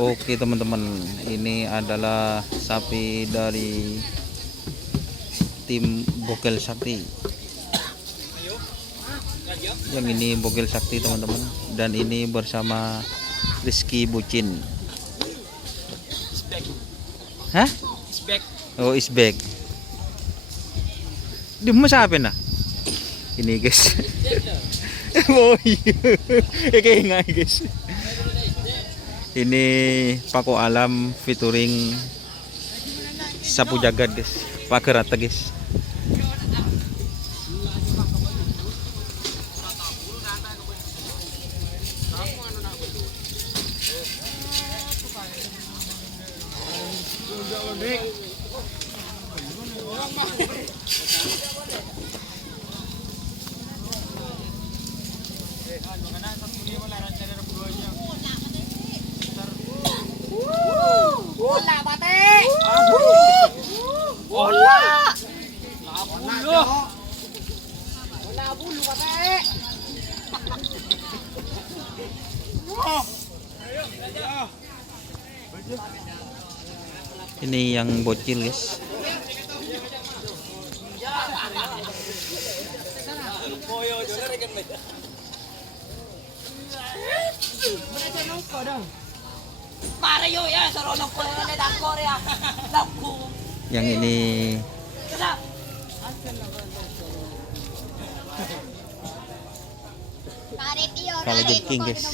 Oke teman-teman, ini adalah sapi dari tim Bogel Sakti. Yang ini Bogel Sakti teman-teman, dan ini bersama Rizky Bucin. Hah? Oh, isbek. Di mana apa nah? Ini guys. Oh iya. Kayak nggak guys. Ini Pako Alam featuring Sapu Jagat guys. Pakai rata guys. Bola batik. Bola. Bola bulu batik. Ini yang bocil guys. Mario ya, seronok ko na dako ya. Dako. Yang ini kalau jengking guys.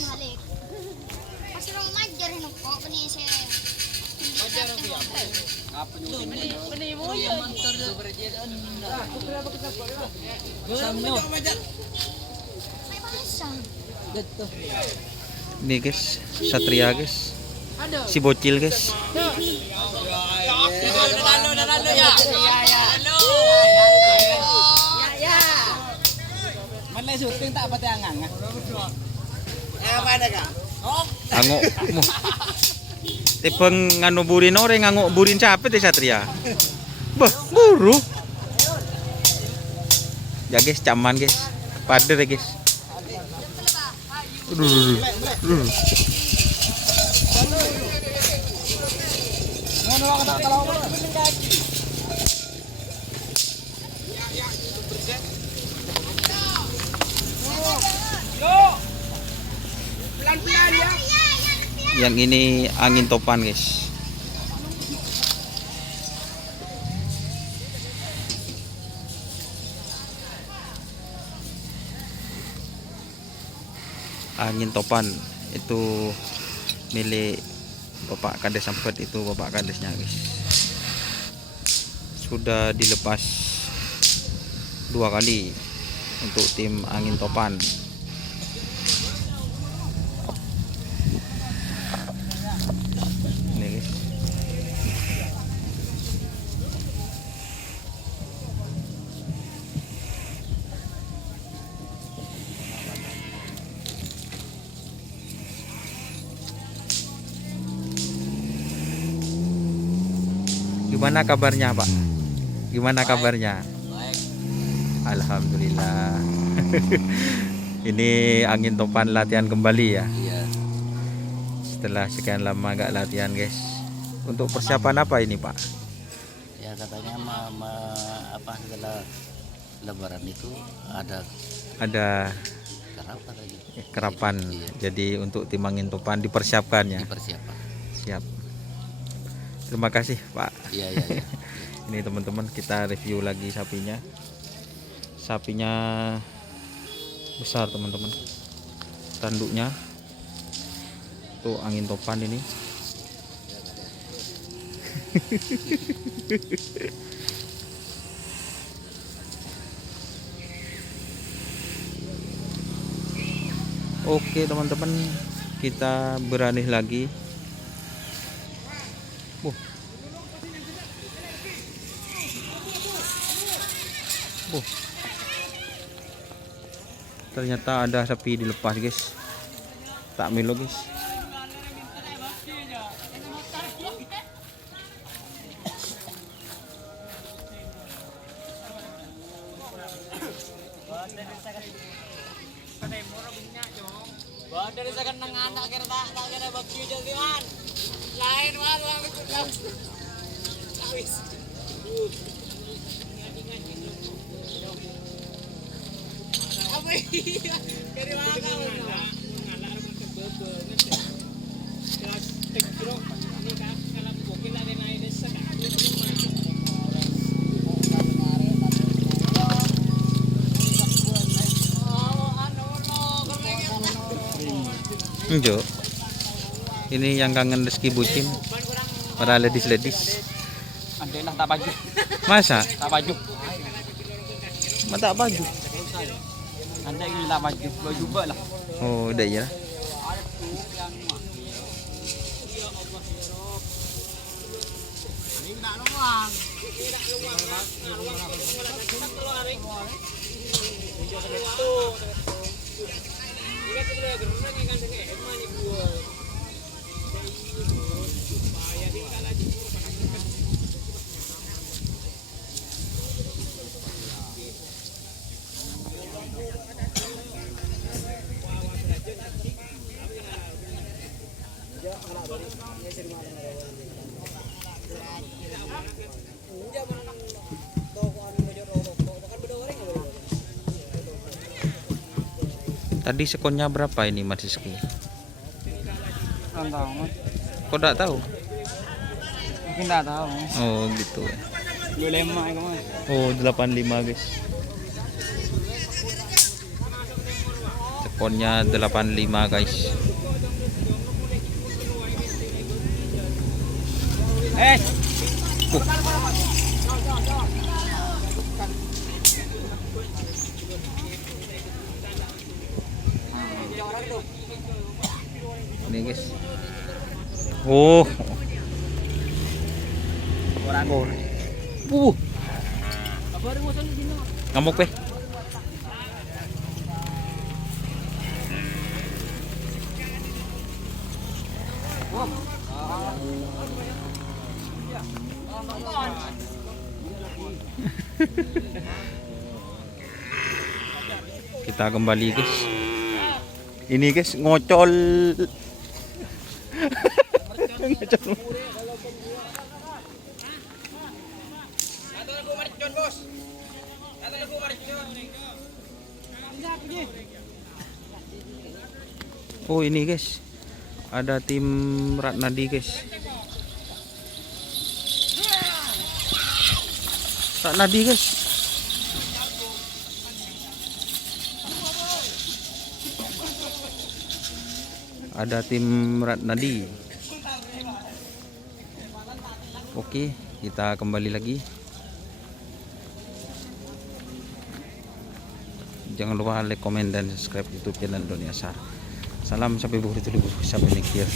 Ini guys, Satria guys. Si bocil guys. Syuting tak pati angang. Mana kah? Angok mo. Tipeng nganu burin orang ngangok burin capek deh Satria. Bah, buru. Ya guys, caman guys. Pader ya guys. Yang ini angin topan guys. Angin topan itu milik Bapak Kades Sampet, itu Bapak Kadesnya guys. Sudah dilepas 2 kali untuk tim angin topan. Ini guys. Gimana kabarnya Pak? Gimana kabarnya? Baik. Alhamdulillah. Ini angin topan latihan kembali ya. Iya. Setelah sekian lama nggak latihan guys. Untuk persiapan apa ini Pak? Ya katanya apa setelah Lebaran itu ada kerap katanya. Kerapan. Iya. Jadi untuk tim angin topan dipersiapkan ya. Dipersiapkan. Siap. Terima kasih Pak. Iya. Ini teman-teman, kita review lagi sapinya. Sapinya besar teman-teman. Tanduknya tuh angin topan ini. Oke teman-teman, kita berani lagi. Ternyata ada sapi dilepas guys. Tak milo guys. Bawa dari saya kan anak kira tak kira bagi jadi man. Lain man orang itu kan. Kawis. Apa iya? Kiri mana? Ngalah orang terbebe nanti. Kelas tekrok ini kan kalau mungkin ada naik desa kan. Enjo. Ini yang kangen Rizky bucin. Para ladies. Ada lah tak baju. Masa? Tak baju. Mata baju. Anda ini tak baju. Lo juga lah. Oh, udah ya. Tadi sekonnya berapa ini Mas Rizky? Kan tahu mas. Kok enggak tahu? Mungkin tak tahu. Oh, gitu. 25 itu mas. Oh, 85 guys. Sekonnya 85 guys. Ini guys. Oh. Orang. Ngamuk pe. Kita kembali guys. Ini guys ngocol. Ngocol. Oh ini guys, ada tim Ratnadi guys. Ratnadi guys. Ada tim Ratnadi. Oke, kita kembali lagi. Jangan lupa like, komen, dan subscribe YouTube channel Doni Asar. Salam sampai bertemu sampai next year.